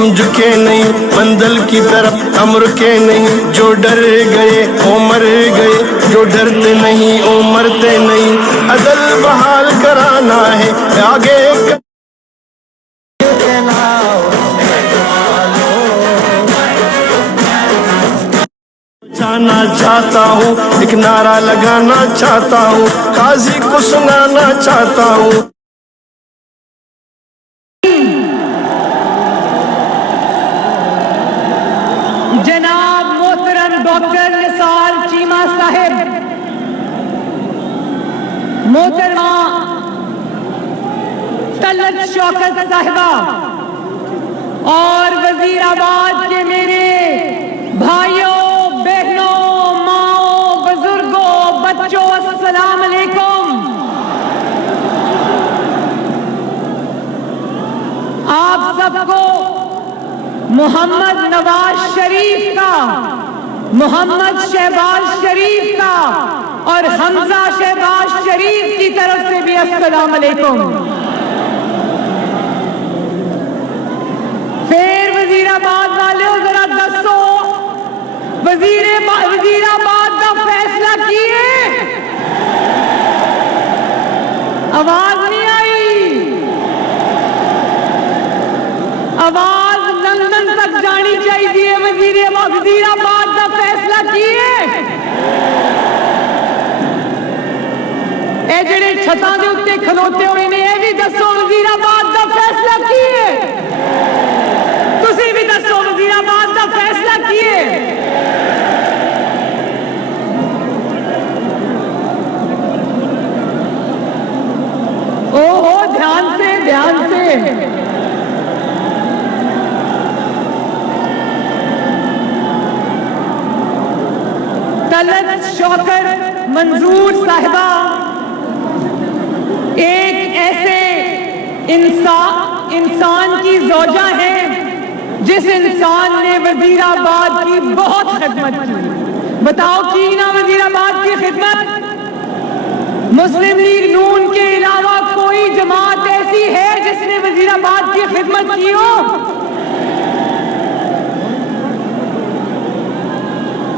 हम झुके नहीं मंजिल की तरफ, हम रुके नहीं। जो डर गए वो मर गए, जो डरते नहीं वो मरते नहीं। अदल बहाल कराना है आगे जाना चाहता हूँ, एक नारा लगाना चाहता हूँ, काजी को सुनाना चाहता हूँ। जनाब मोहतरम डॉक्टर निसार चीमा साहिब, मोहतरमा तलत शौकत साहिबा और वजीराबाद के मेरे भाइयों बहनों माओ बुजुर्गों बच्चों, अस्सलाम अलैकुम। आप सबको मोहम्मद नवाज शरीफ का, मोहम्मद शहबाज शरीफ का और हमजा शहबाज शरीफ की तरफ से भी अस्सलाम अलैकुम। फिर वजीराबाद वाले जरा दसो, वजीराबाद का फैसला किए? आवाज नहीं आई, आवाज लंदन तक जानी चाहिए। वजीराबाद का फैसला किए? ए जेड़े छतां दे उत्ते खलोते हुए ने, ये भी दसो वजीराबाद का फैसला किए? तुसी भी दसो वजीराबाद का फैसला किए? ओहो, ध्यान से ध्यान से। तलत शौकत मंजूर साहिबा एक ऐसे इंसान की ज़ौजा है जिस इंसान ने वजीराबाद की बहुत खिदमत की। बताओ की ना वजीराबाद की खिदमत? मुस्लिम लीग नून के अलावा कोई जमात ऐसी है जिसने वजीराबाद की खिदमत की हो?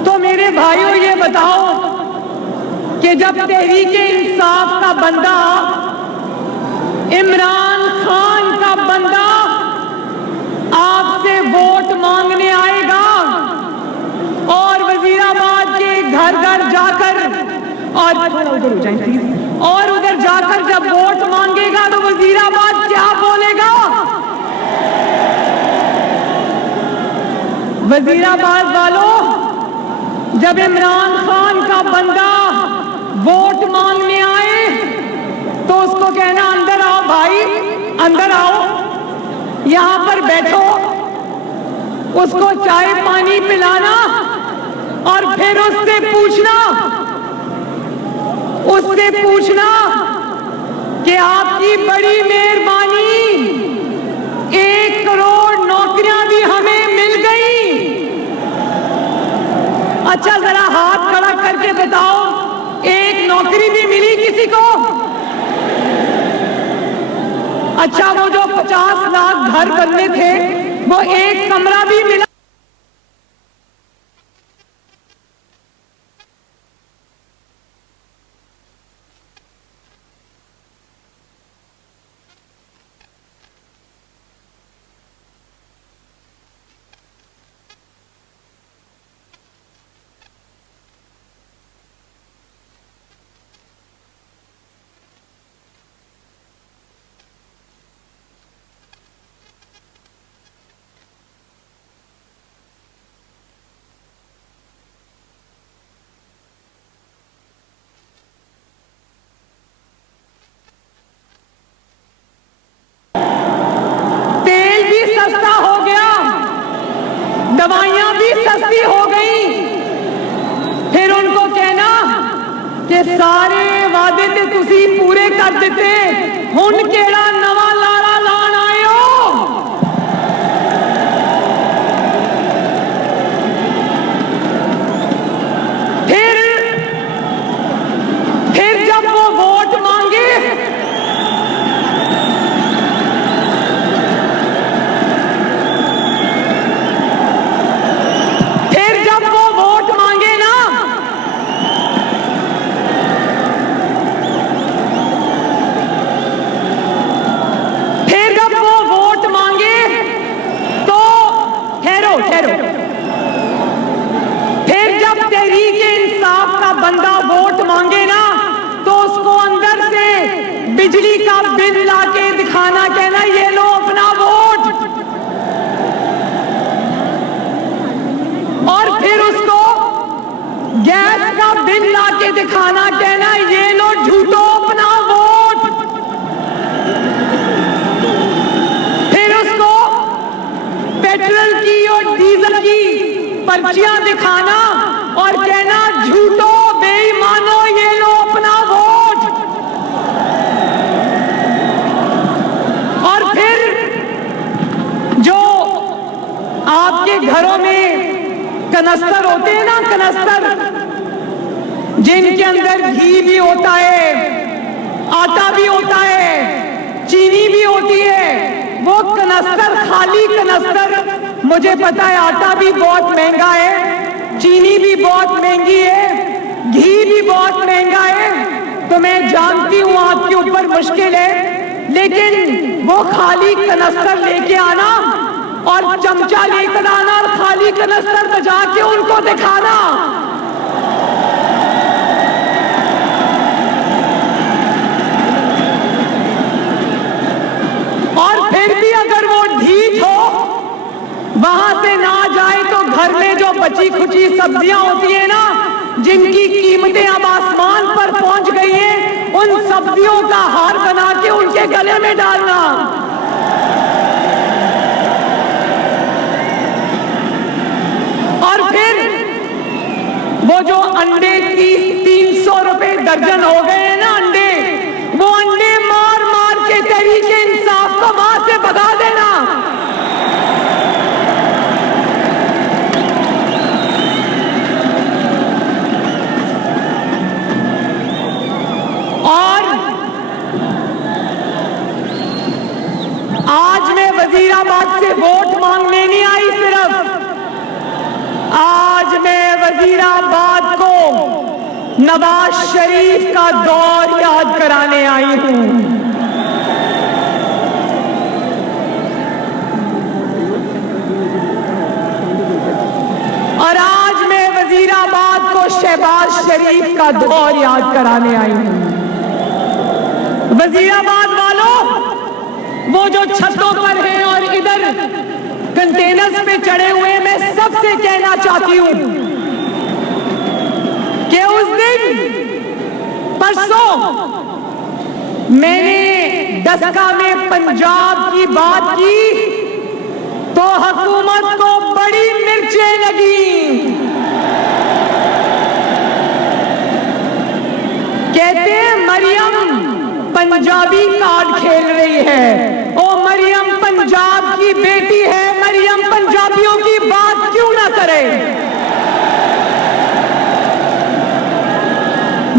तो मेरे भाइयों ये बताओ कि जब तहरीके इंसाफ का बंदा, इमरान खान का बंदा आपसे वोट मांगने आएगा और वजीराबाद के घर घर जाकर और उधर हो जाए प्लीज, और उधर जाकर जब वोट मांगेगा तो वजीराबाद क्या बोलेगा? वजीराबाद वालों, जब इमरान खान का बंदा वोट मांगने आए तो उसको कहना अंदर आओ भाई, अंदर आओ, यहां पर बैठो, उसको चाय पानी पिलाना और फिर उससे पूछना कि आपकी बड़ी मेहरबानी, 1 करोड़ नौकरियां भी हमें मिल गई। अच्छा जरा हाथ खड़ा करके बताओ, एक नौकरी भी मिली किसी को? अच्छा वो जो 50 लाख घर बनने थे वो एक कमरा भी मिला? दवाइयां भी सस्ती हो गई। फिर उनको कहना कि सारे वादे ते तुसी पूरे कर दिते, हुण केड़ा नवा लारा लाण आए हो? फिर जब वो वोट मांगे दिखाना, कहना ये लो अपना वोट, और फिर उसको गैस का बिल ला के दिखाना, कहना ये लो झूठो अपना वोट, फिर उसको पेट्रोल की और डीजल की पर्चियां दिखाना और कहना झूठो बेईमानो ये लो अपना वोट, और फिर जो आपके घरों में कनस्तर होते हैं ना, कनस्तर जिनके अंदर घी भी होता है, आटा भी होता है, चीनी भी होती है, वो कनस्तर, खाली कनस्तर, मुझे पता है आटा भी बहुत महंगा है, चीनी भी बहुत महंगी है, घी भी बहुत महंगा है, तो मैं जानती हूं आपके ऊपर मुश्किल है, लेकिन वो खाली कनस्तर लेके आना और चमचा लेकर आना और खाली कनस्तर बजा के उनको दिखाना। और फिर भी अगर वो ढीठ हो, वहां से ना जाए, तो घर में जो बची खुची सब्जियां होती है ना, जिनकी कीमतें अब आसमान पर पहुंच गई हैं, उन सब्जियों का हार बना के उनके गले में डालना। और फिर वो जो अंडे 300 रुपए दर्जन हो गए हैं ना अंडे, वो अंडे मार मार के तरीके इंसाफ को वहां से भगा देना। और आज मैं वजीराबाद से वोट मांगने नहीं आई, सिर्फ आज मैं वजीराबाद को नवाज शरीफ का दौर याद कराने आई हूं। और आज मैं वजीराबाद को शहबाज शरीफ का दौर याद कराने आई हूं। वजीराबाद वालों, वो जो छतों पर हैं और इधर कंटेनर्स पे चढ़े हुए, मैं सबसे कहना चाहती हूं कि उस दिन परसों मैंने डस्का में पंजाब की बात की तो हुकूमत को बड़ी मिर्चें लगी। कहते हैं मरियम पंजाबी कार्ड खेल रही है, ओ मरियम पंजाब की बेटी है, मरियम पंजाबियों की बात क्यों ना करे।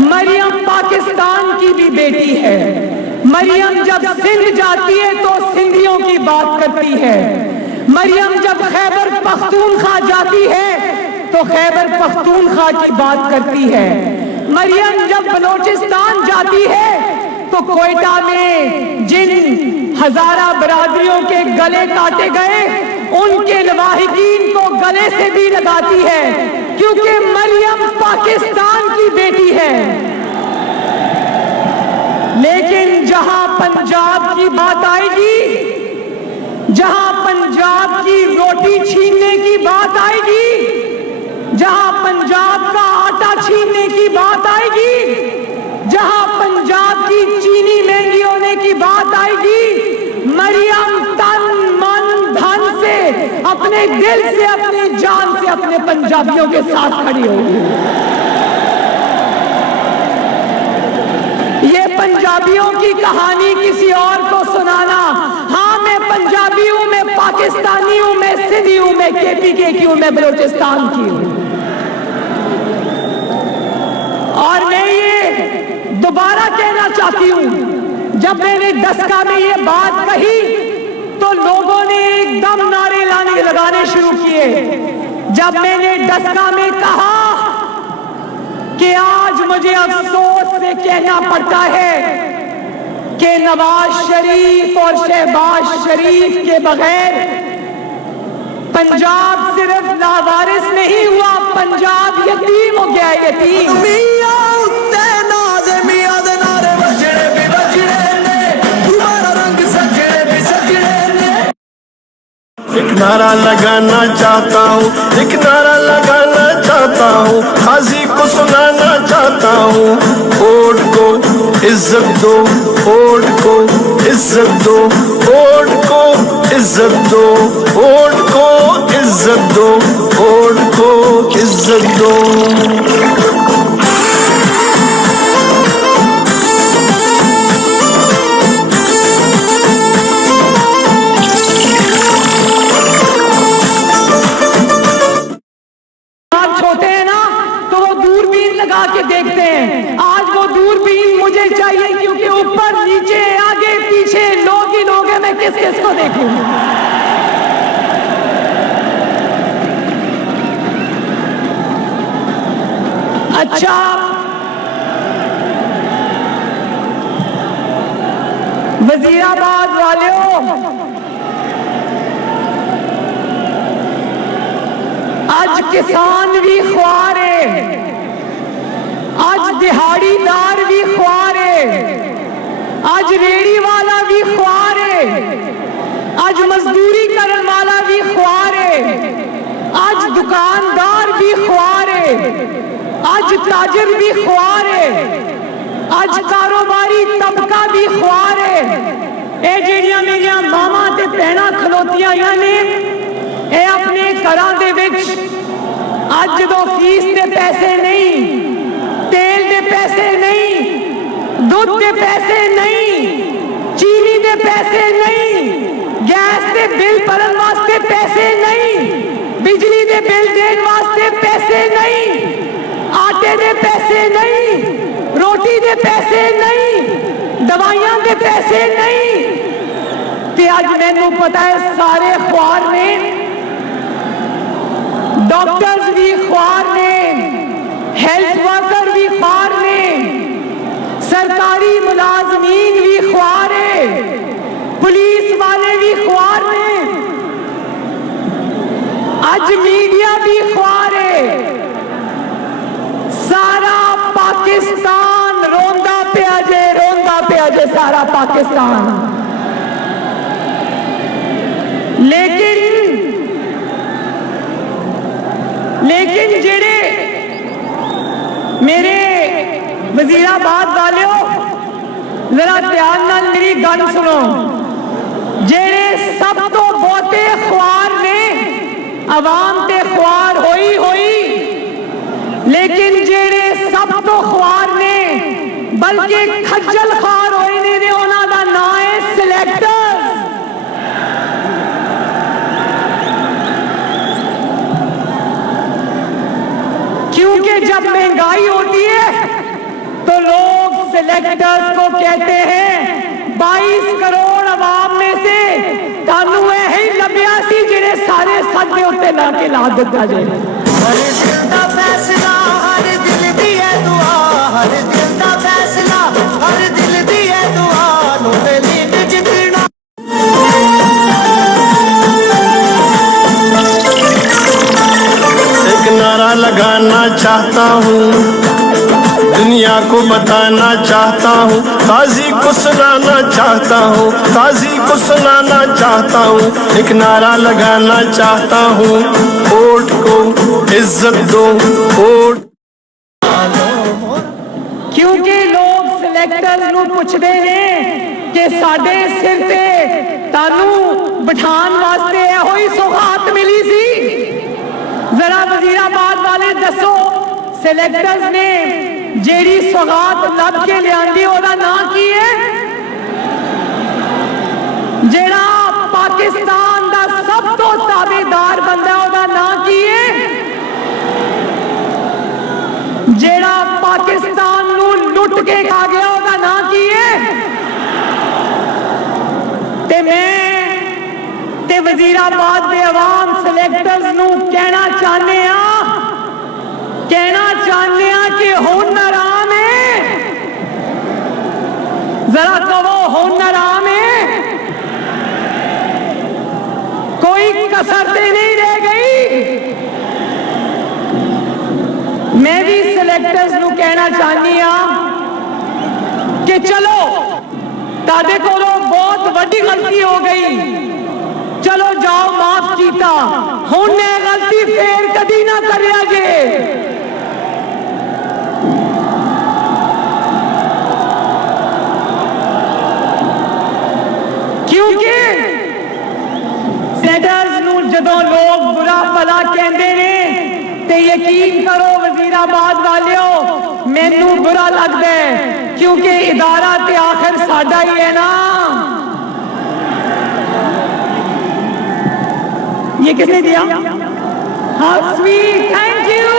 मरियम पाकिस्तान की भी बेटी है। मरियम जब सिंध जाती है तो सिंधियों की बात करती है। मरियम जब खैबर पख्तूनख्वा जाती है तो खैबर पख्तूनख्वा की बात करती है। मरियम जब बलोचिस्तान जाती है तो कोयटा में जिन हजारा बरादरियों के गले काटे गए, उनके लवाहिकीन को गले से भी लगाती है, क्योंकि मरियम पाकिस्तान की बेटी है। लेकिन जहां पंजाब की बात आएगी, जहां पंजाब की रोटी छीनने की बात आएगी, जहां पंजाब का आटा छीनने की बात आएगी, जहां पंजाब की चीनी महंगी होने की बात आएगी, मरियम तन मन धन से, अपने दिल से, अपनी जान से अपने पंजाबियों के साथ खड़ी होगी। ये पंजाबियों की कहानी किसी और को सुनाना, हाँ मैं पंजाबी हूं, मैं पाकिस्तानी हूं, मैं सिंधी हूं, मैं KPK की हूं, मैं बलोचिस्तान की हूं। और मैं ये दोबारा कहना चाहती हूं, जब मैंने डस्का में ये बात कही तो लोगों ने एकदम नारे लगाने शुरू किए। जब मैंने डस्का में कहा कि आज मुझे अफसोस से कहना पड़ता है कि नवाज शरीफ और शहबाज शरीफ के बगैर पंजाब सिर्फ लावारिस नहीं हुआ, पंजाब यतीम हो गया। यतीम मियां उत्ते नाज़ मियां दे नारे बजने भी बजने ने, तुम्हारा रंग सज नारा लगाना चाहता हूँ, एक नारा लगाना चाहता हूँ, काजी को सुनाना चाहता हूँ। वोट को इज्जत दो, वोट को इज्जत दो, वोट को इज्जत दो, वोट को इज्जत दो, वोट को इज्जत दो। छोटे हैं ना तो वो दूरबीन लगा के देखते हैं, आज वो दूरबीन मुझे चाहिए क्योंकि ऊपर नीचे आगे पीछे लोग ही लोग हैं, मैं किस किस को देखूं। अच्छा, वजीराबाद वालों, आज किसान भी ख्वार है, आज दिहाड़ीदार भी ख्वार है, आज रेड़ी वाला भी ख्वार है, आज मजदूरी करने वाला भी ख्वार है, आज दुकानदार भी ख्वार है, आज ताजिर भी ख्वार है, आज कारोबारी तबका भी ख्वार है। ए ਜਿਹੜੀਆਂ ਮੇਰੀਆਂ ਮਾਵਾਂ ਤੇ ਭੈਣਾਂ ਖਲੋਤੀਆਂ ਆਈਆਂ ਨੇ, ਇਹ ਆਪਣੇ ਘਰਾਂ ਦੇ ਵਿੱਚ ਅੱਜ ਜਦੋਂ ਫੀਸ ਦੇ ਪੈਸੇ ਨਹੀਂ, ਤੇਲ ਦੇ ਪੈਸੇ ਨਹੀਂ, ਦੁੱਧ ਦੇ ਪੈਸੇ ਨਹੀਂ, ਚੀਨੀ ਦੇ ਪੈਸੇ ਨਹੀਂ, ਗੈਸ ਦੇ ਬਿੱਲ ਭਰਨ ਵਾਸਤੇ ਪੈਸੇ ਨਹੀਂ, ਬਿਜਲੀ ਦੇ ਬਿੱਲ ਦੇਣ ਵਾਸਤੇ ਪੈਸੇ ਨਹੀਂ, ਆਟੇ ਦੇ ਪੈਸੇ ਨਹੀਂ, रोटी दे पैसे नहीं, दवाइयां दे पैसे नहीं, ते आज मैनू पता है सारे ख्वार ने, डॉक्टर्स भी ख्वार ने, हेल्थ वर्कर भी ख्वार ने, सरकारी मुलाजमीन भी ख्वार है, पुलिस वाले भी ख्वार ने, आज मीडिया भी ख्वार है, सारा पाकिस्तान रोंदा पिया जे सारा पाकिस्तान। लेकिन जेड़े मेरे वजीराबाद वालों, जरा ध्यान नाल मेरी गल सुनो, जेड़े सब तो बहुते ख्वार ने, अवाम ते ख्वार होई, लेकिन जेड़े सब तो ख्वार ने बल्कि खज्जल ख्वार होए ने, उन्हां दा नाम है सिलेक्टर्स। क्योंकि जब महंगाई होती है तो लोग सिलेक्टर्स को कहते हैं 22 करोड़ अवाम में से तानू यही लभ्या सी जेड़े सारे सद दे उत्ते ला के ला दिता जाए। हर दिल दा फैसला, हर दिल दी है दुआ, हर दिल दा फैसला, हर दिल दी है दुआ, नु दिल जितना। एक नारा लगाना चाहता हूँ, दुनिया को बताना चाहता हूँ, काजी को सुनाना चाहता हूँ, काजी को सुनाना चाहता हूँ, एक नारा लगाना चाहता हूँ, वोट को इज्जत दो, वोट। क्योंकि लोग सिलेक्टर्स नूं पुछदे ने कि साडे सिर ते तानू बिठान वास्ते इहो ही सौगात मिली सी। जरा वजीराबाद वाले दसो, सिलेक्टर्स ने जेड़ी सौगात लब के लियांदी ओदा नाम की है? जेड़ा पाकिस्तान दा सब तो ताबेदार बंदा ओदा नाम की है? जेड़ा पाकिस्तान नू लुट के खा गया ओदा नाम की है? ते मैं ते वजीराबाद दे अवाम सिलेक्टर्स नू कहना चाहने कि हुन आराम है, जरा कहो हुन आराम है, कोई कसर ते नहीं रह गई। मैं भी सिलेक्टर्स नू कहना चाहनी कि चलो तादे कोलों बहुत बड़ी गलती हो गई, चलो जाओ माफ कीता हुण ये गलती फेर कदी ना करिया जे। क्योंकि सेडर्स नूं जदों लोग बुरा भला कहते ने ते यकीन करो वजीराबाद वालियो मैनू बुरा लगता है, क्योंकि इदारा ते आखिर साडा ही है ना। ये किसने दिया? How sweet, thank you.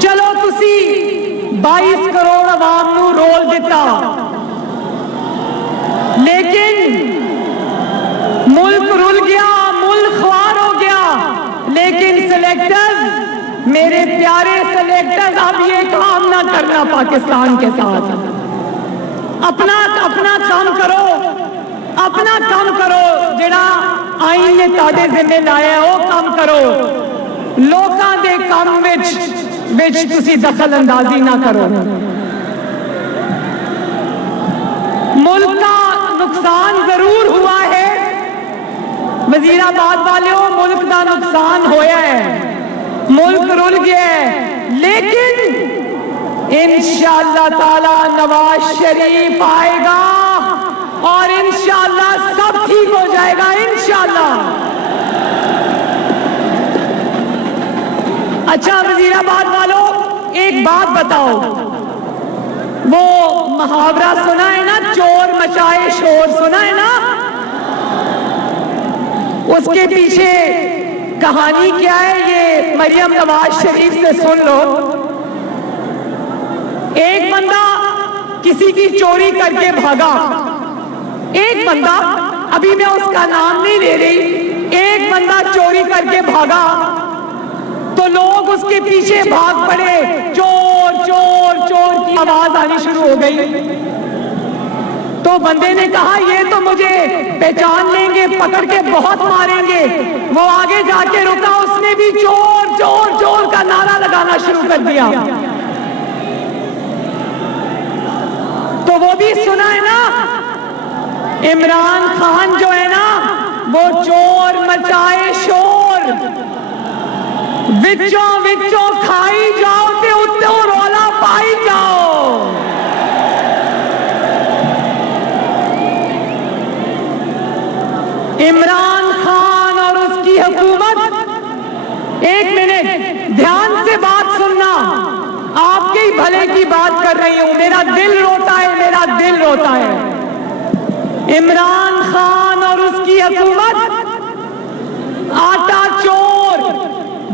चलो तुसी 22 करोड़ आवाम नू रोल दिता, लेकिन मुल्क रुल गया, मुल्क ख्वार हो गया। लेकिन सिलेक्टर्स, मेरे प्यारे सिलेक्टर्स, अब ये काम ना करना पाकिस्तान के साथ। अपना अपना काम करो, अपना काम करो, जेड़ा आईन ने ताड़े जिम्मे लाया वो काम करो। लोकां दे काम विच तुसी दखल अंदाजी ना करो। मुल्क का नुकसान जरूर हुआ है वजीराबाद वालों, मुल्क का नुकसान होया है, मुल्क रुल गया है, लेकिन इंशाअल्लाह ताला नवाज शरीफ आएगा और इंशाअल्लाह सब ठीक हो जाएगा, इंशाअल्लाह। अच्छा वजीराबाद वालों, एक बात बताओ, वो मुहावरा सुना है ना, चोर मचाए शोर, सुना है ना? उसके पीछे कहानी क्या है ये मरियम नवाज शरीफ से सुन लो। एक बंदा किसी की चोरी करके भागा, एक बंदा, अभी मैं उसका नाम नहीं ले रही, एक बंदा चोरी करके भागा तो लोग उसके पीछे भाग पड़े, चोर चोर चोर की आवाज आनी शुरू हो गई। तो बंदे ने कहा ये तो मुझे पहचान लेंगे, पकड़ के बहुत मारेंगे। वो आगे जाके रुका, उसने भी चोर चोर चोर का नारा लगाना शुरू कर दिया। तो वो भी सुना है ना, इमरान खान जो है ना वो चोर मचाए शोर, विचों विचों खाई जाओ ते उत्ते रौला पाई जाओ। इमरान खान और उसकी हुकूमत, एक मिनट ध्यान से बात सुनना, आपके ही भले की बात कर रही हूं, मेरा दिल रोता है, मेरा दिल रोता है। इमरान खान और उसकी हुकूमत आटा चोर,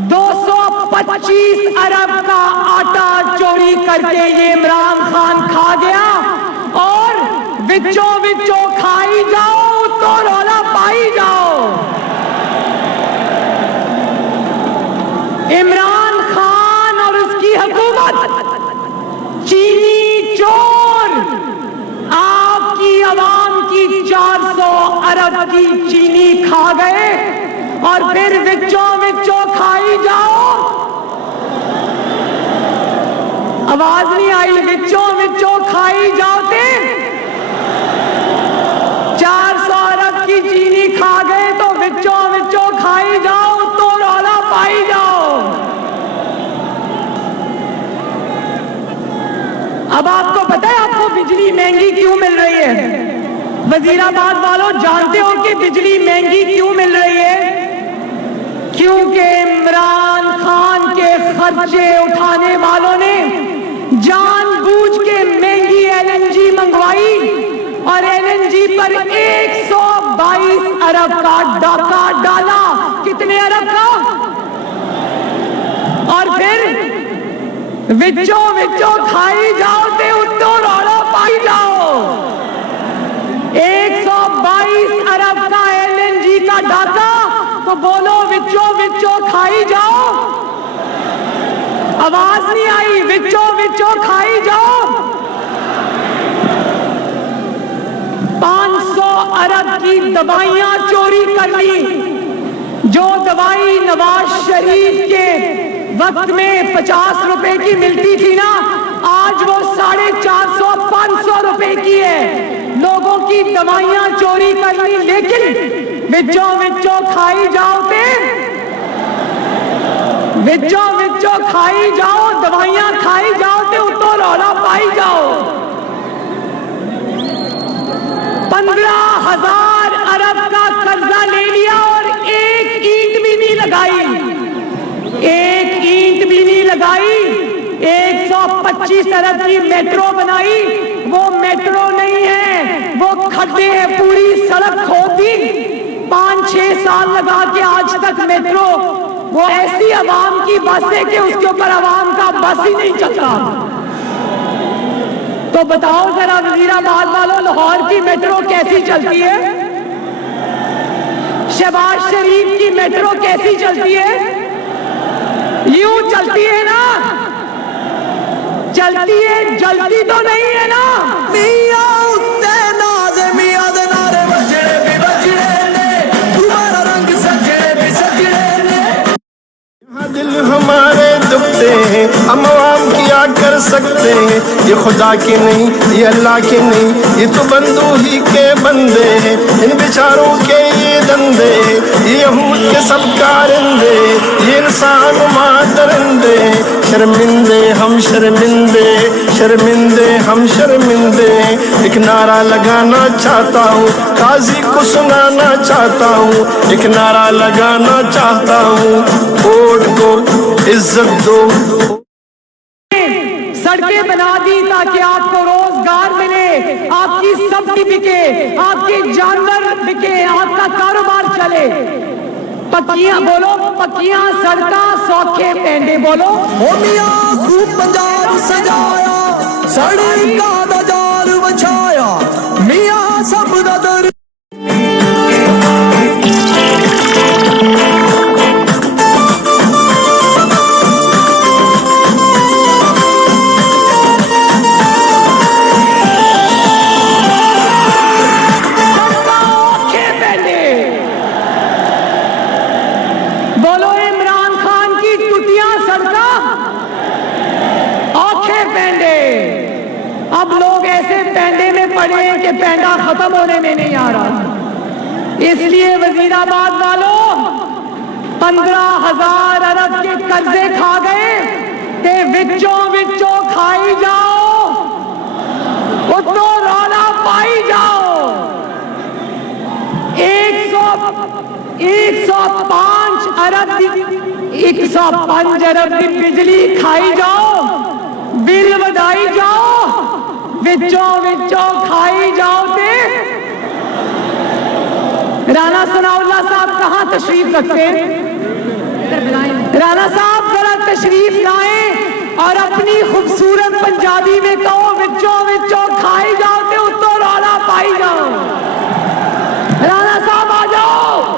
225 अरब का आटा चोरी करके ये इमरान खान खा गया और विचों विचों खाई जाओ तो रौला पाई जाओ। इमरान खान और उसकी हुकूमत चीनी चोर, आपकी आवाम की 400 अरब की चीनी खा गए और फिर विचों विचों खाई जाओ। आवाज नहीं आई, विचों विचों खाई जाओ थे। 400 अरब की चीनी खा गए तो विचों विचों खाई जाओ तो रौला पाई जाओ। अब आपको पता है आपको बिजली महंगी क्यों मिल रही है? वजीराबाद वालों जानते हो कि बिजली महंगी क्यों मिल रही है? क्योंकि इमरान खान के खर्चे उठाने वालों ने जानबूझ के महंगी एलएनजी मंगवाई और एलएनजी पर 122 अरब का डाका डाला। कितने अरब का? और फिर विचों विचों खाई जाओ ते उत्तो रौला पाई जाओ। 122 अरब का एलएनजी का डाका, तो बोलो विचों विचों खाई जाओ। आवाज नहीं आई, विचों विचों खाई जाओ। 500 अरब की दवाइयां चोरी कर ली, जो दवाई नवाज शरीफ के वक्त में 50 रुपए की मिलती थी ना, आज वो 450-500 रुपए की है। लोगों की दवाइयां चोरी करनी, लेकिन विचों विचों खाई जाओ ते, विचों विचों खाई जाओ, दवाइयां खाई जाओ ते उतो रौला पाई जाओ। 15,000 अरब का कर्जा ले लिया और एक ईंट भी नहीं लगाई, एक ईंट भी नहीं लगाई। 125 अरब की मेट्रो बनाई, वो मेट्रो नहीं है, वो खड्डे हैं, पूरी सड़क खोदी। 5-6 साल लगा के आज तक मेट्रो, वो ऐसी आवाम की बस है कि उसके ऊपर आवाम का बस ही नहीं चलता। तो बताओ जरा वजीराबाद वालों, लाहौर की मेट्रो कैसी चलती है? शहबाज शरीफ की मेट्रो कैसी चलती है? यूं चलती है ना, चलती है, जलती तो नहीं है ना। मियां उत्ते नाज़ मियां दे नारे बजड़े भी बजड़े ने, तुम्हारा रंग सजड़े भी सजड़े ने। यहाँ दिल हमारे दुखते हैं, हम आवाम क्या कर सकते हैं? ये खुदा के नहीं, ये अल्लाह के नहीं, ये तो बंदू ही के बंदे हैं। इन बेचारों के ये धंधे, ये यहूद के सब कारिंदे, ये इंसान मादरंदे। शर्मिंदे हम शर्मिंदे, शर्मिंदे हम शर्मिंदे। एक नारा लगाना चाहता हूँ, काजी को सुनाना चाहता हूँ, एक नारा लगाना चाहता हूँ, वोट को इज्जत दो। सड़कें बना दी ताकि आपको रोजगार मिले, आपकी सब्जी बिके, आपके जानवर बिके, आपका कारोबार चले। पक्कियां बोलो, पक्कियां सड़कां, सौखे पेंडे बोलो। ओ मियां खूब पंजाब सजाया, सड़का दा जाल बछाया, मियां सब दा दर। बोलो इमरान खान की टूटियां सड़कें, औखे पेंडे। अब लोग ऐसे पेंडे में पड़े हैं कि पेंडा खत्म होने में नहीं आ रहा। इसलिए वजीराबाद वालों 15,000 अरब के कर्जे खा गए, ते विचों विचों खाई जाओ, उतो रौला पाई जाओ। 105 अरब की बिजली खाई जाओ, बिल बढ़ाई जाओ, विचों विचों खाई जाओ। ते राणा सनाउल्लाह साहब कहाँ तशरीफ रखते हैं? राणा साहब जरा तशरीफ लाएं और अपनी खूबसूरत पंजाबी में कहो, विचों विचों खाई जाओ ते उत्तो रौला पाई जाओ। राणा साहब आ जाओ।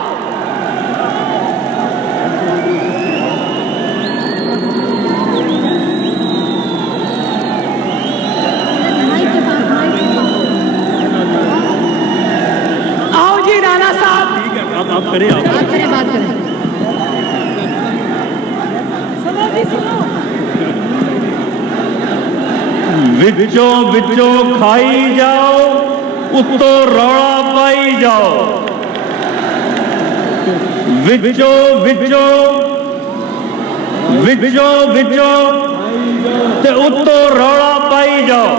आओ जी राणा साहब, आप करें, आप बात करें। सुनो जी सुनो। विचों विचों खाई जाओ, उत्तो रौला पाई जाओ। विचों विचों विचों विचों ते उत्तो रौला पाई जाओ।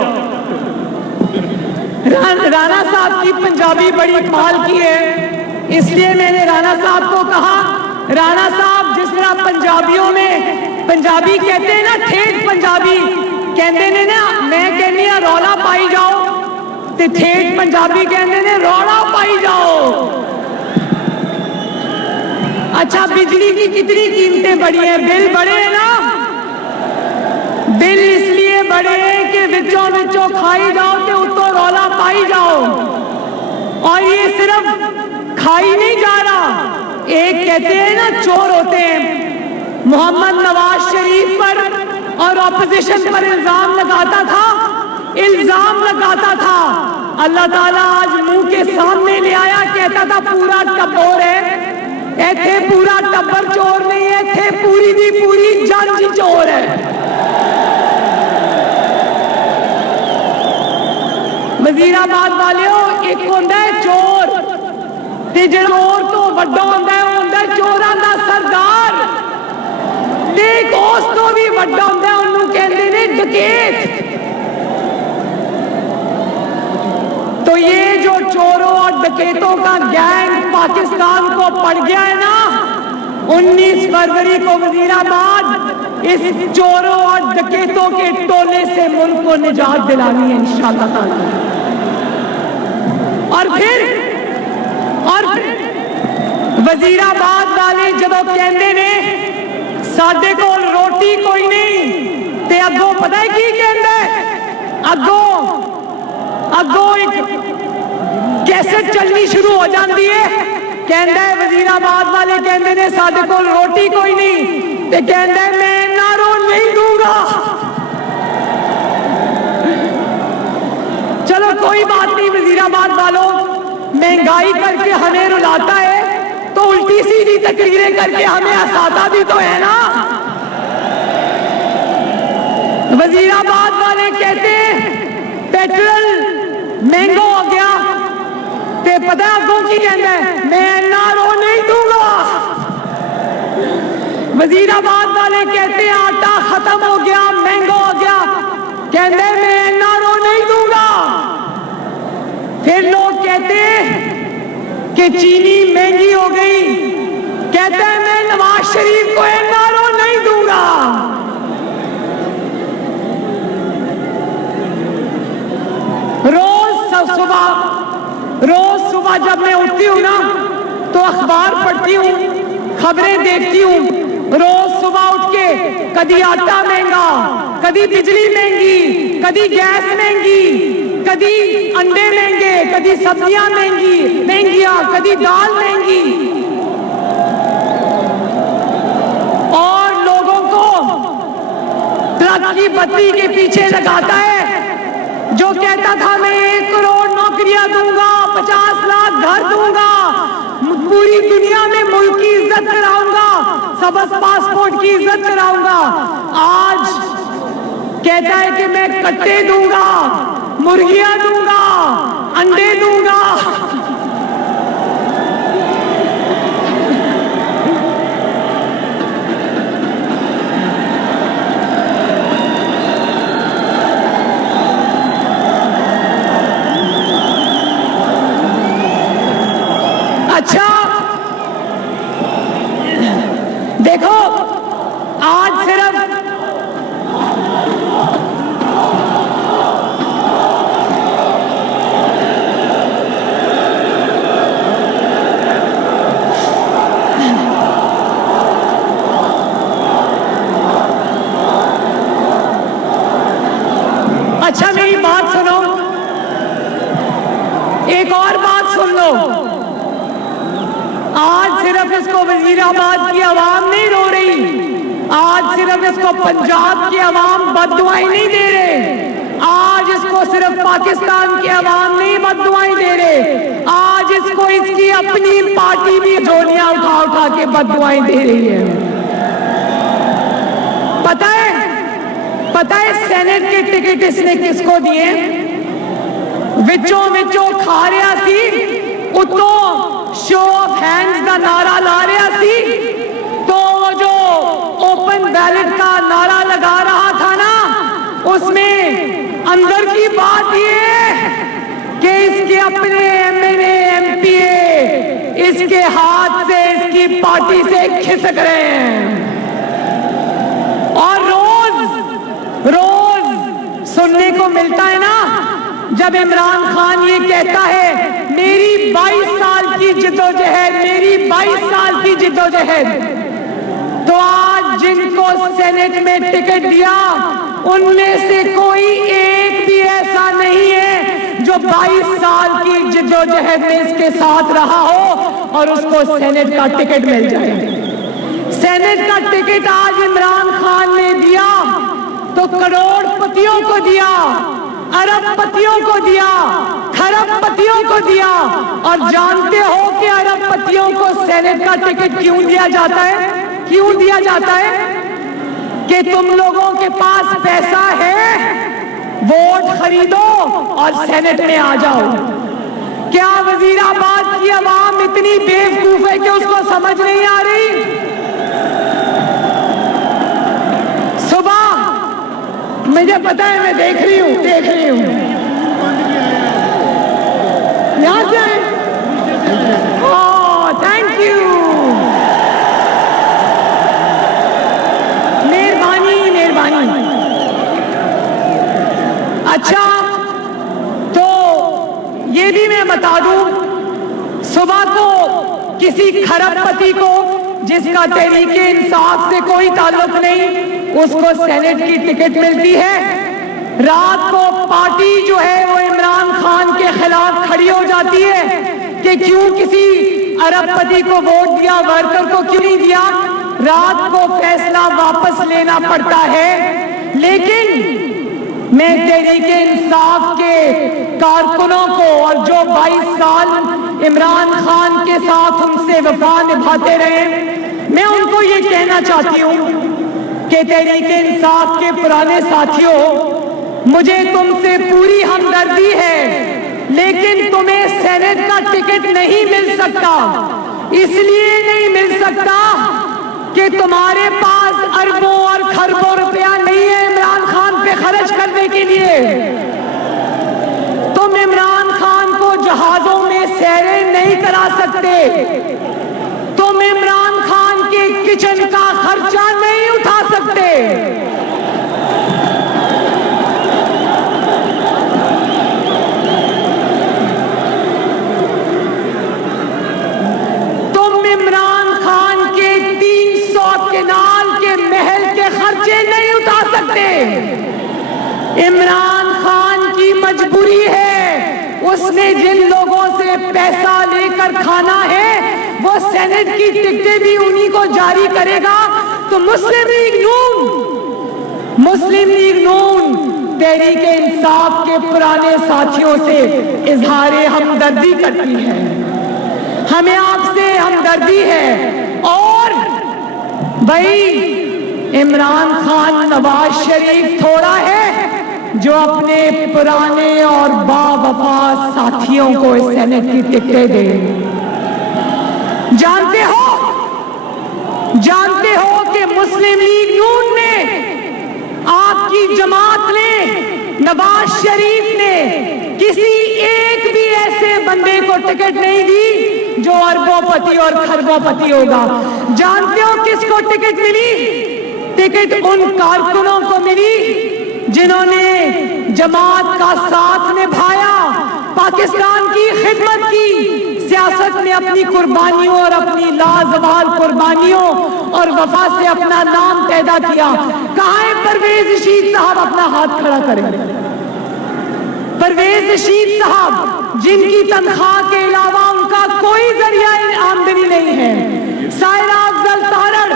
राणा साहब की पंजाबी बड़ी कमाल की है, इसलिए मैंने राणा साहब को कहा, राणा साहब जिस तरह पंजाबियों में पंजाबी कहते हैं ना, ठेठ पंजाबी कहते ने ना, मैं कहनी हाँ रौला पाई जाओ, ते ठेठ पंजाबी कहते ने रौला पाई जाओ। अच्छा, बिजली की कितनी कीमतें बढ़ी हैं? बिल बढ़े हैं ना, बिल इसलिए बढ़े हैं कि विचों विचों खाई जाओ ते उत्तो रौला पाई जाओ। और ये सिर्फ खाई नहीं जा रहा, एक कहते हैं ना चोर होते हैं, मोहम्मद नवाज शरीफ पर और ऑपोजिशन पर इल्जाम लगाता था, इल्जाम लगाता था। अल्लाह ताला आज मुंह के सामने ले आया, कहता था पूरा टब्बर है, ऐथे पूरा टब्बर चोर नहीं है, थे पूरी दी पूरी जंज समाजी चोर है। वजीराबाद वालियों, एक होंदा है चोर ते जेड़ा चोर तो वड्डा होंदा है, होंदा है चोरां दा सरदार, ते एक उस तो भी वड्डा होंदा है, उन्होंने कहते ने डकैत। तो ये जो चोरों और डकैतों का गैंग पाकिस्तान को पड़ गया है ना, 19 फरवरी को वजीराबाद इस चोरों और डकैतों के टोले से मुल्क को निजात दिलानी है इंशाअल्लाह ताला। और फिर वजीराबाद वाले जब कहते ने साडे कोल रोटी कोई नहीं, ते अगों पता है की कहंदा है, अगों एक कैसेट चलनी शुरू हो जाती है, कहंदा है वजीराबाद वाले कहते ने साडे कोल रोटी कोई नहीं, ते कहंदा है मैं इन्ना रोन नहीं दूंगा। चलो कोई बात नहीं वजीराबाद वालों, महंगाई करके हमें रुलाता है तो उल्टी सीधी तकरीरें करके हमें हंसाता भी तो है ना। वजीराबाद वाले कहते हैं पेट्रोल महंगा हो गया, ते पता अगों की कहता है मैं इन्ना रोन नहीं दूंगा। वजीराबाद वाले कहते हैं आटा खत्म हो गया, महंगा हो गया, कहते हैं मैं इन्ना रोन नहीं दूंगा। फिर लोग कहते हैं कि चीनी महंगी हो गई, कहते हैं मैं नवाज शरीफ को इन्ना रोन नहीं दूंगा। रोज सुबह जब मैं उठती हूँ ना तो अखबार पढ़ती हूँ, खबरें देखती हूँ। रोज सुबह उठ के कभी आटा महंगा, कभी बिजली महंगी, कभी गैस महंगी, कभी अंडे महंगे, कभी सब्जियां महंगियां, कभी दाल महंगी। और लोगों को ट्रक की बत्ती के पीछे लगाता है, जो कहता था मैं 1 करोड़ नौकरियां दूंगा, 50 लाख घर दूंगा, पूरी दुनिया में मुल्क की इज्जत कराऊंगा, सबस पासपोर्ट की इज्जत कराऊंगा, आज कहता है कि मैं कट्टे दूंगा, मुर्गियां दूंगा, अंडे दूंगा। अच्छा देखो, आज सिर्फ अच्छा मेरी बात सुनो, एक और बात सुन लो। आज सिर्फ इसको वजीराबाद की आवाम नहीं रो रही, आज सिर्फ इसको पंजाब की आवाम बद्दुआएं नहीं दे रहे, आज इसको सिर्फ पाकिस्तान की आवाम नहीं बद्दुआएं दे रहे, आज इसको इसकी अपनी पार्टी भी झोलियां उठा उठा के बद्दुआएं दे रही है। पता है सेनेट के टिकट इसने किसको दिए? विचों खा रहा सी, उतो शो ऑफ हैंड्स का नारा ला रहा सी, तो जो ओपन बैलेट का नारा लगा रहा था ना, उसमें अंदर की बात ये कि इसके अपने एमएलए एमपीए इसके हाथ से इसकी पार्टी से खिसक रहे हैं। और रोज सुनने को मिलता है ना, जब इमरान खान ये कहता है मेरी 22 साल की जिद्दोजहद, मेरी 22 साल की जिद्दोजहद, तो आज जिनको सेनेट में टिकट दिया उनमें से कोई एक भी ऐसा नहीं है जो 22 साल की जिद्दोजहद में इसके साथ रहा हो और उसको सेनेट का टिकट मिल जाए। सेनेट का टिकट आज इमरान खान ने दिया तो करोड़पतियों को दिया, अरबपतियों को दिया, खरबपतियों को दिया। और जानते हो कि अरबपतियों को सेनेट का टिकट क्यों दिया जाता है? क्यों दिया जाता है? कि तुम लोगों के पास पैसा है, वोट खरीदो और सेनेट में आ जाओ। क्या वजीराबाद की आवाम इतनी बेवकूफ है कि उसको समझ नहीं आ रही? सुबह मुझे पता है, मैं देख रही हूँ यहां से आए। ओह थैंक यू, मेहरबानी। अच्छा, तो ये भी मैं बता दूं, सुबह को किसी खरबपति को जिसका तहरीके इंसाफ से कोई ताल्लुक नहीं, उसको सेनेट की टिकट मिलती है। रात को पार्टी जो है वो इमरान खान के खिलाफ खड़ी हो जाती है कि क्यों किसी अरबपति को वोट दिया, वर्कर को क्यों नहीं दिया। रात को फैसला वापस लेना पड़ता है। लेकिन मैं तहरीके इंसाफ के कारकुनों को, और जो 22 साल इमरान खान के साथ उनसे वफा निभाते रहे, मैं उनको ये कहना चाहती हूँ कि तहरीके इंसाफ के पुराने साथियों, मुझे तुमसे पूरी हमदर्दी है, लेकिन तुम्हें सेनेट का टिकट नहीं मिल सकता। इसलिए नहीं मिल सकता कि तुम्हारे पास अरबों और खरबों रुपया नहीं है इमरान खान पे खर्च करने के लिए। तुम इमरान खान को जहाजों में सैरें नहीं करा सकते, तुम इमरान खान के किचन का खर्चा नहीं उठा सकते। तुम इमरान खान के 300 केनाल के महल के खर्चे नहीं उठा सकते। इमरान खान की मजबूरी है, उसने जिन लोगों से पैसा लेकर खाना है वो सेनेट की टिकटें भी उन्हीं को जारी करेगा। तो मुस्लिम लीग नून तहरीके इंसाफ के पुराने साथियों से इजहारे हमदर्दी करती है। हमें आपसे हमदर्दी है। और भाई, इमरान खान नवाज शरीफ थोड़ा है जो अपने पुराने और बावफा साथियों को इस सेनेट की टिकटें दे। जानते हो कि मुस्लिम लीग नून ने, आपकी जमात ने, नवाज शरीफ ने किसी एक भी ऐसे बंदे को टिकट नहीं दी जो अरबोपति और खरबोपति होगा। जानते हो किसको टिकट मिली? टिकट उन कारकुनों को मिली जिन्होंने जमात का साथ निभाया, पाकिस्तान की खिदमत की, सियासत में अपनी कुर्बानियों और अपनी लाजवाल कुर्बानियों और वफा से अपना नाम पैदा किया। कहाँ है परवेज रशीद साहब? अपना हाथ खड़ा करें। परवेज रशीद साहब, जिनकी तनख्वाह के अलावा उनका कोई जरिया आमदनी नहीं है। सायरा अफजल तारड़,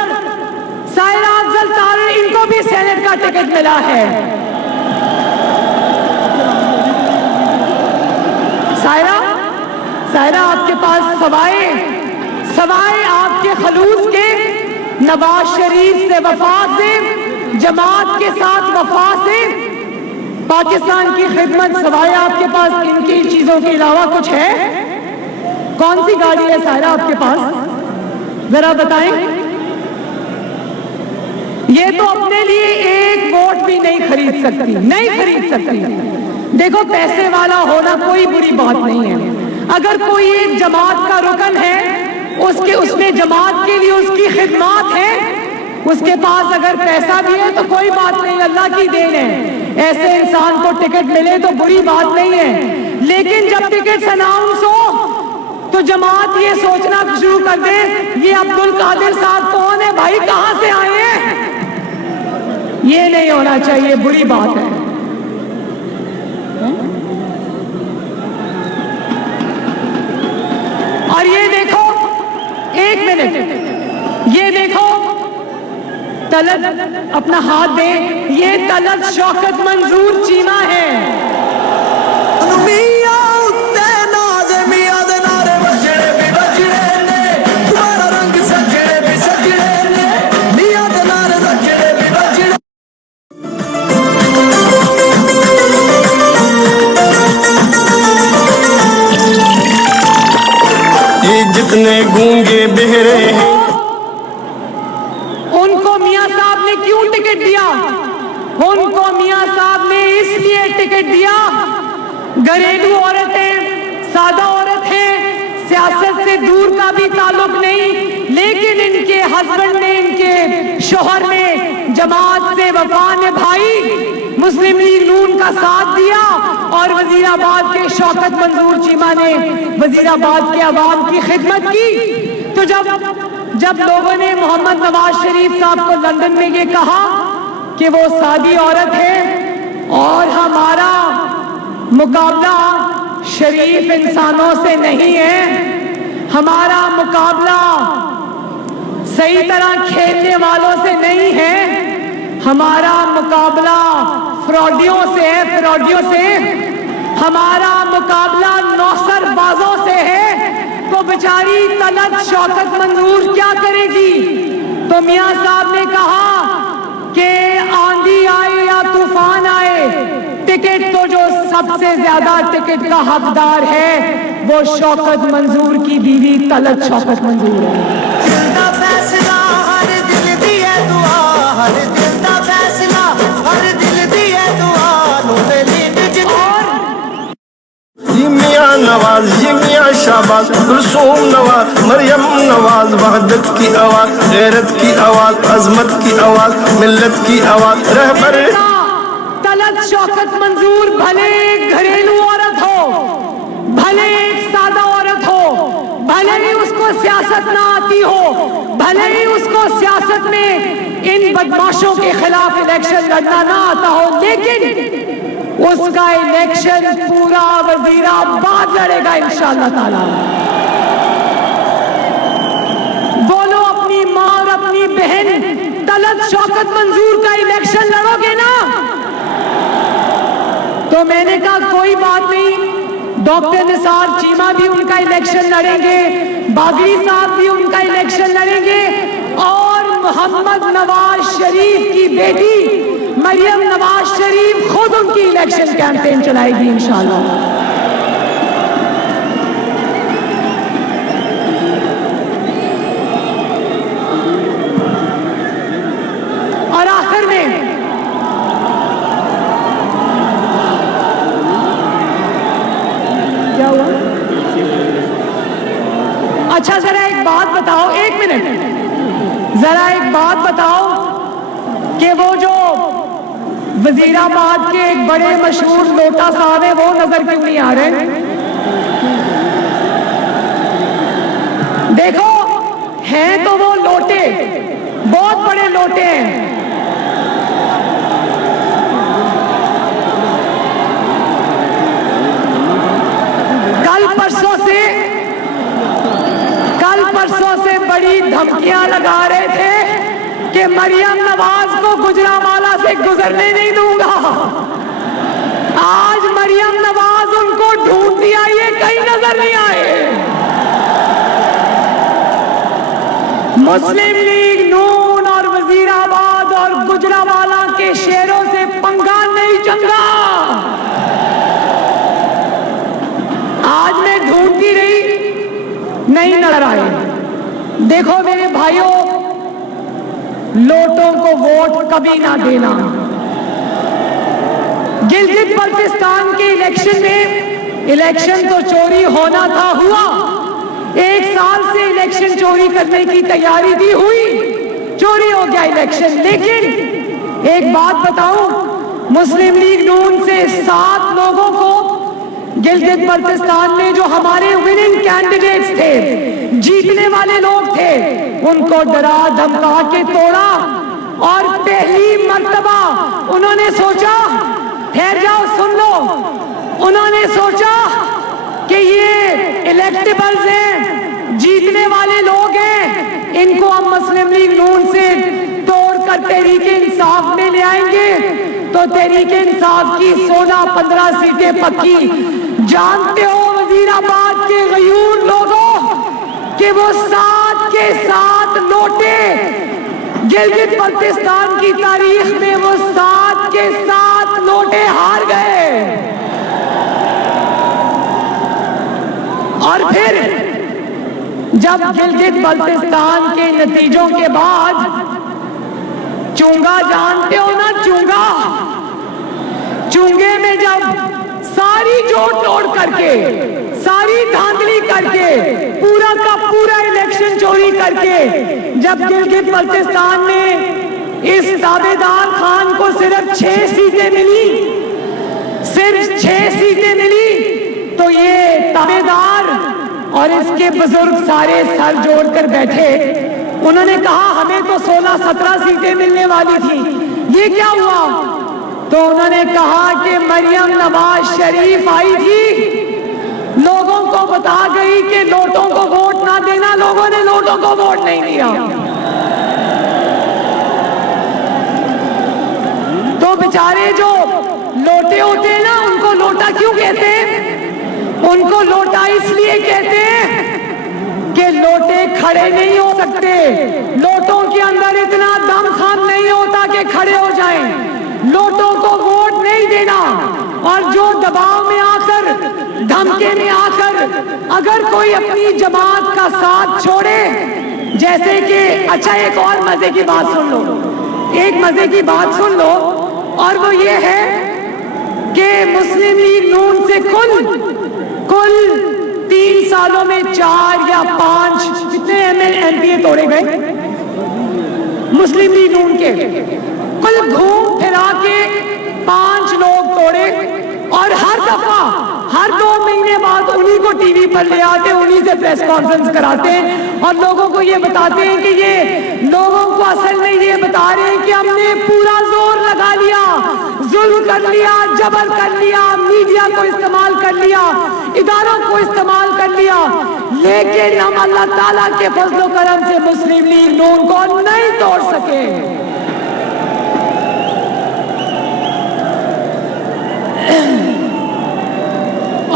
इनको भी सेनेट का टिकट मिला है। सायरा आपके पास सवाए आपके खलूस के, नवाज शरीफ से वफा से, जमात के साथ वफा से, पाकिस्तान की खिदमत, सवाए आपके पास इनकी चीजों के अलावा कुछ है? कौन सी गाड़ी है सायरा आपके पास? जरा बताएं। ये तो अपने लिए एक वोट भी नहीं खरीद सकती। देखो, पैसे वाला होना कोई बुरी बात नहीं है। अगर कोई एक जमात का रुकन है, उसमें जमात के लिए उसकी खिदमत है, उसके पास अगर पैसा भी है तो कोई बात नहीं, अल्लाह की देन है। ऐसे इंसान को टिकट मिले तो बुरी बात नहीं है। लेकिन जब टिकट अनाउंस हो तो जमात ये सोचना शुरू कर दे, ये अब्दुल कादिर साहब कौन है भाई, कहां से आए हैं? ये नहीं होना चाहिए, बुरी बात है। और ये देखो, एक मिनट, ये देखो, तलत अपना हाथ दे, ये तलत शौकत मंजूर चीमा है। रंग सजने भी सजने ने, मियां दे नारे सजने भी बजने उनको मियां साहब ने क्यों टिकट दिया? उनको मियां साहब ने इसलिए टिकट दिया, घरेलू औरत है, सादा औरत है, सियासत से दूर का भी ताल्लुक नहीं, लेकिन इनके हस्बैंड ने, इनके शोहर ने जमात से वफा निभाई, मुस्लिम लीग नून का साथ दिया और वजीराबाद के शौकत मंजूर चीमा ने वजीराबाद के अवाम की खिदमत की। तो जब लोगों ने मोहम्मद नवाज शरीफ साहब को लंदन में ये कहा कि वो सादी औरत है और हमारा मुकाबला शरीफ इंसानों से नहीं है, हमारा मुकाबला सही तरह खेलने वालों से नहीं है, हमारा मुकाबला फ्रॉडियों से है, फ्रॉडियों से, हमारा मुकाबला नौसरबाजों से है, तो बेचारी तलत शौकत मंजूर क्या करेगी? तो मियां साहब ने कहा कि आंधी आए या तूफान आए, टिकट तो जो सबसे ज्यादा टिकट का हकदार है वो शौकत मंजूर की बीवी तलत शौकत मंजूर है। दिल दा फैसला हर दिल दी है दुआ, हर दिल दा फैसला हर दिल दी है दुआ, नूं ते नींद जित ये मियां नवाज, ये मियां शाहबाज, कुलसूम नवाज, मरियम नवाज, वहदत की आवाज, गैरत की आवाज, अजमत की आवाज, मिल्लत की आवाज, रहबर तलत शौकत मंजूर भले एक घरेलू औरत हो, भले एक सादा औरत हो, भले ही उसको सियासत ना आती हो, भले ही उसको सियासत में इन बदमाशों के खिलाफ इलेक्शन लड़ना ना आता हो, लेकिन उसका इलेक्शन पूरा वजीराबाद लड़ेगा इंशाअल्लाह ताला। बोलो अपनी माँ और अपनी बहन तलत शौकत मंजूर का इलेक्शन लड़ोगे ना? तो मैंने कहा कोई बात नहीं, डॉक्टर निसार चीमा भी उनका इलेक्शन लड़ेंगे, बागरी साहब भी उनका इलेक्शन लड़ेंगे और मोहम्मद नवाज शरीफ की बेटी मरियम नवाज शरीफ खुद उनकी इलेक्शन कैंपेन चलाएगी इंशाअल्लाह। और आखिर में क्या हुआ? अच्छा जरा एक बात बताओ, एक मिनट, जरा एक बात बताओ कि वो जो वजीराबाद के एक बड़े मशहूर लोटा साहब है वो नजर क्यों नहीं आ रहे? देखो हैं तो वो लोटे, बहुत बड़े लोटे हैं। कल परसों से बड़ी धमकियां लगा रहे थे कि मरियम नवाज को गुजरांवाला से गुजरने नहीं दूंगा। आज मरियम नवाज उनको ढूंढती आई है, कहीं नजर नहीं आए। मुस्लिम लीग नून और वजीराबाद और गुजरांवाला के शेरों से पंगा नहीं चंगा। आज मैं ढूंढती रही, नहीं नजर आए। देखो मेरे भाइयों, लोटों को वोट कभी ना देना। गिलगित बल्तिस्तान के इलेक्शन में, इलेक्शन तो चोरी होना था, हुआ। 1 साल से इलेक्शन चोरी करने की तैयारी भी हुई, चोरी हो गया इलेक्शन। लेकिन एक बात बताऊं, मुस्लिम लीग नून से 7 लोगों को गिलगित बल्तिस्तान में, जो हमारे विनिंग कैंडिडेट्स थे, जीतने वाले लोग थे, उनको डरा धमका के तोड़ा। और पहली मर्तबा उन्होंने सोचा, ठहर जाओ सुन लो, उन्होंने सोचा कि ये इलेक्टेबल्स हैं, जीतने वाले लोग हैं, इनको हम मुस्लिम लीग नून से तोड़कर तहरीके इंसाफ में ले आएंगे तो तहरीके इंसाफ की 16-15 सीटें पक्की। जानते हो वजीराबाद के गयूर लोगों कि वो 7 के 7 लोटे गिलगित बल्तिस्तान की तारीख में, वो 7 के 7 लोटे हार गए। और फिर जब गिलगित बल्तिस्तान के नतीजों के बाद चूंगा जानते हो ना, चूंगा, चूंगे में जब सारी जोड़ तोड़ करके, सारी धांधली करके, पूरा का पूरा इलेक्शन चोरी करके, जब गिलगित बल्तिस्तान में इस दावेदार खान को सिर्फ 6 सीटें मिली, सिर्फ 6 सीटें मिली, तो ये दावेदार और इसके बुजुर्ग सारे सर जोड़कर बैठे। उन्होंने कहा हमें तो 16-17 सीटें मिलने वाली थी, ये क्या हुआ? तो उन्होंने कहा कि मरियम नवाज शरीफ आई थी, लोगों को बता गई कि नोटों को वोट ना देना, लोगों ने नोटों को वोट नहीं दिया। तो बेचारे जो लोटे होते हैं ना, उनको लोटा क्यों कहते हैं? उनको लोटा इसलिए कहते हैं कि लोटे खड़े नहीं हो सकते, लोटों के अंदर इतना दमखम नहीं होता कि खड़े हो जाएं। लोटों को वोट नहीं देना, और जो दबाव में आकर, धमके में आकर अगर कोई अपनी जमात का साथ छोड़े, जैसे कि अच्छा एक और मजे की बात सुन लो, एक मजे की बात सुन लो, और वो ये है कि मुस्लिम लीग नून से कुल 3 सालों में 4 या 5 कितने एमपीए तोड़े गए मुस्लिम लीग नून के, कुल घूम फिरा के 5 लोग तोड़े, और हर दफा हर 2 महीने बाद उन्हीं को टीवी पर ले आते, उन्हीं से प्रेस कॉन्फ्रेंस कराते हैं और लोगों को ये बताते हैं कि ये लोगों को असल में ये बता रहे हैं कि हमने पूरा जोर लगा लिया, जुल्म कर लिया, जबर कर लिया, मीडिया को इस्तेमाल कर लिया, इदारों को इस्तेमाल कर लिया, लेकिन हम अल्लाह ताला के फजलो करम से मुस्लिम लीग नून को नहीं तोड़ सके।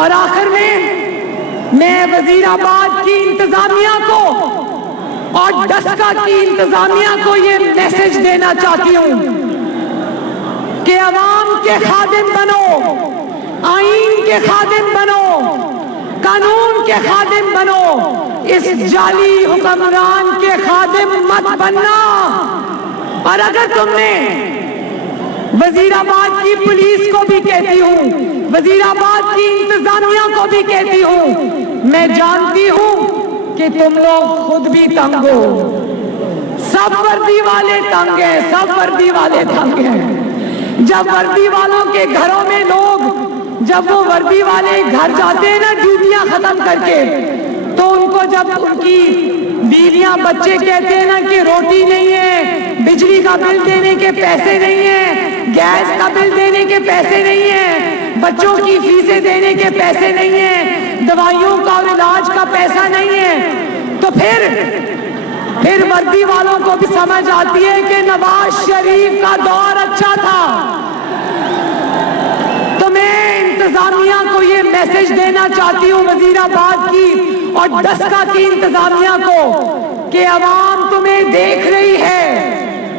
और आखिर में मैं वजीराबाद की इंतजामिया को और डस्का की इंतजामिया को ये मैसेज देना चाहती हूं कि अवाम के खादिम बनो, आईन के खादिम बनो, कानून के खादिम बनो, इस जाली हुक्मरान के खादिम मत बनना। और अगर तुमने, वजीराबाद की पुलिस को भी कहती हूं, वजीराबाद की इंतजामिया को भी कहती हूं, मैं जानती हूं कि तुम लोग खुद भी तंग हो, सब वर्दी वाले तंग हैं, सब वर्दी वाले तंग हैं। जब वर्दी वालों के घरों में लोग, जब वो वर्दी वाले घर जाते हैं ना ड्यूटियां खत्म करके, तो उनको जब उनकी बीवियां बच्चे कहते हैं ना कि रोटी नहीं है, बिजली का बिल देने के पैसे नहीं है, गैस का बिल देने के पैसे नहीं है, बच्चों की फीसें देने के पैसे नहीं है, दवाइयों का और इलाज का पैसा नहीं है, तो फिर वर्दी वालों को भी समझ आती है कि नवाज शरीफ का दौर अच्छा था। तो मैं इंतजामिया को ये मैसेज देना चाहती हूँ, वजीराबाद की और डस्का की इंतजामिया को, कि अवाम तुम्हें देख रही है,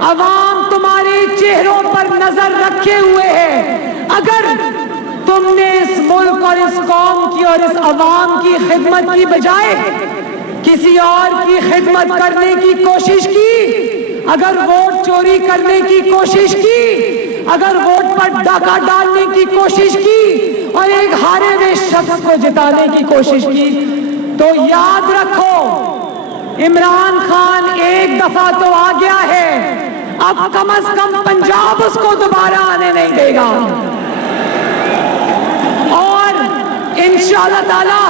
अवाम तुम्हारे चेहरों पर नजर रखे हुए है। अगर तुमने इस मुल्क और इस कौम की और इस अवाम की खिदमत की बजाय किसी और की खिदमत करने की कोशिश की, अगर वोट चोरी करने की कोशिश की, अगर वोट पर डाका डालने की कोशिश की और एक हारे हुए शख्स को जिताने की कोशिश की, तो याद रखो इमरान खान एक दफा तो आ गया है, अब कम से कम पंजाब उसको दोबारा आने नहीं देगा। और इंशाअल्लाह ताला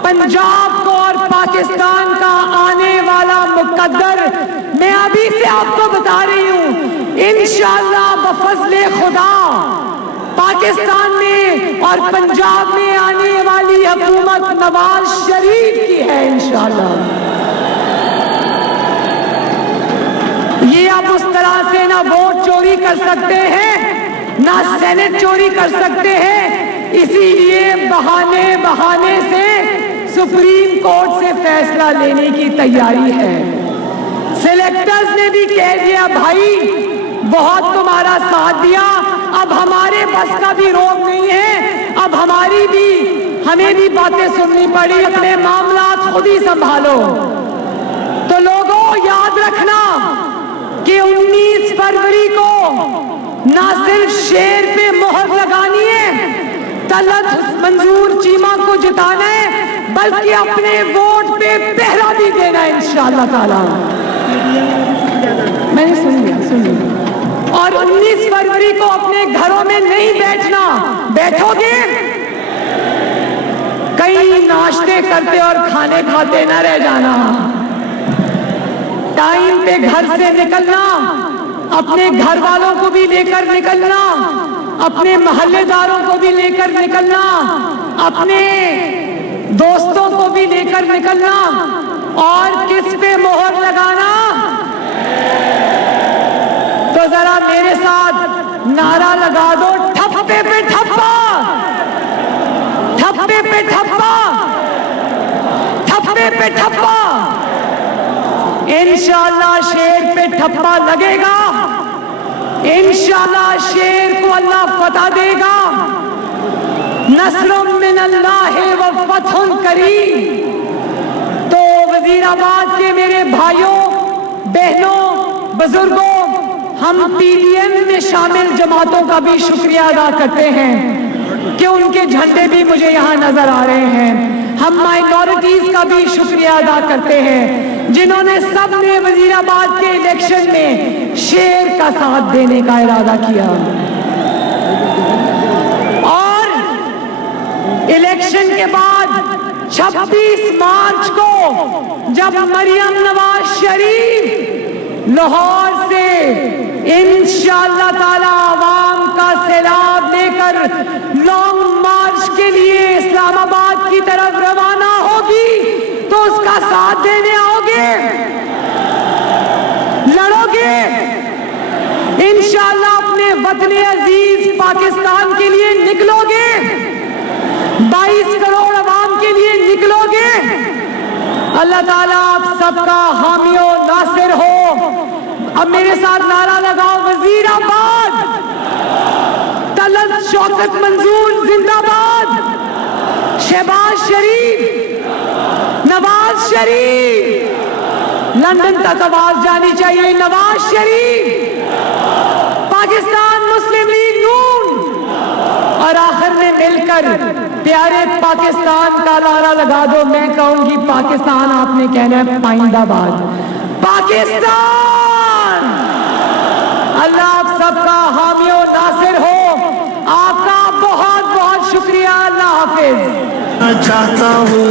पंजाब को और पाकिस्तान का आने वाला मुकद्दर मैं अभी से आपको बता रही हूं, इंशाअल्लाह बफज़ले खुदा पाकिस्तान में और पंजाब में आने वाली हुकूमत नवाज शरीफ की है इंशाअल्लाह। ये आप उस तरह से ना वोट चोरी कर सकते हैं, ना सेनेट चोरी कर सकते हैं। इसीलिए बहाने से सुप्रीम कोर्ट से फैसला लेने की तैयारी है। सिलेक्टर्स ने भी कह दिया भाई बहुत तुम्हारा साथ दिया, अब हमारे बस का भी रोक नहीं है, अब हमें भी बातें सुननी पड़ी, अपने मामला खुद ही संभालो। तो लोगों याद रखना, सिर्फ शेर पे मोहर लगानी है, तलत मंजूर चीमा को जिताना है, बल्कि अपने वोट पे पहरा भी देना है इंशाअल्लाह ताला। मैंने सुन लिया। और 19 फरवरी को अपने घरों में नहीं बैठना, बैठोगे कई नाश्ते करते और खाने खाते न रह जाना। टाइम पे घर से निकलना, अपने घर वालों को भी लेकर निकलना, अपने मोहल्लेदारों को भी लेकर निकलना, अपने दोस्तों को भी लेकर निकलना। और किस पे मोहर लगाना? तो जरा मेरे साथ नारा लगा दो, ठप्पे पे ठप्पा, ठप्पे पे ठप्पा, ठप्पे पे ठप्पा। इंशाअल्लाह शेर पे ठप्पा लगेगा, इंशाअल्लाह शेर को अल्लाह फतह देगा। नस्रुम मिनल्लाह व फतहुन करीम। तो वजीराबाद के मेरे भाइयों बहनों बुजुर्गों, हम पीडीएम में शामिल जमातों का भी शुक्रिया अदा करते हैं कि उनके झंडे भी मुझे यहाँ नजर आ रहे हैं। हम माइनॉरिटीज का भी शुक्रिया अदा करते हैं जिन्होंने सबने वजीराबाद के इलेक्शन में शेर का साथ देने का इरादा किया। और इलेक्शन के बाद 26 मार्च को जब मरियम नवाज शरीफ लाहौर से इंशाअल्लाह ताला आवाम का सैलाब लेकर लॉन्ग मार्च के लिए इस्लामाबाद की तरफ रवाना होगी, तो उसका साथ देने आओगे, लड़ोगे इंशाअल्लाह, अपने वतने अजीज पाकिस्तान के लिए निकलोगे, 22 करोड़ आवाम के लिए निकलोगे। अल्लाह ताला आप सबका हामी और नासिर हो। अब मेरे साथ नारा लगाओ, वजीराबाद, तलत शौकत मंजूर जिंदाबाद, शहबाज शरीफ, नवाज शरीफ, लंदन तक आवाज जानी चाहिए, नवाज शरीफ, पाकिस्तान मुस्लिम लीग नून। और आखिर में मिलकर प्यारे पाकिस्तान का नारा लगा दो। मैं कहूंगी पाकिस्तान, आपने कहना है पाइंदाबाद, पाकिस्तान। अल्लाह आप सबका हामी और नासिर हो। आपका बहुत बहुत शुक्रिया। अल्लाह हाफिज। चाहता हूँ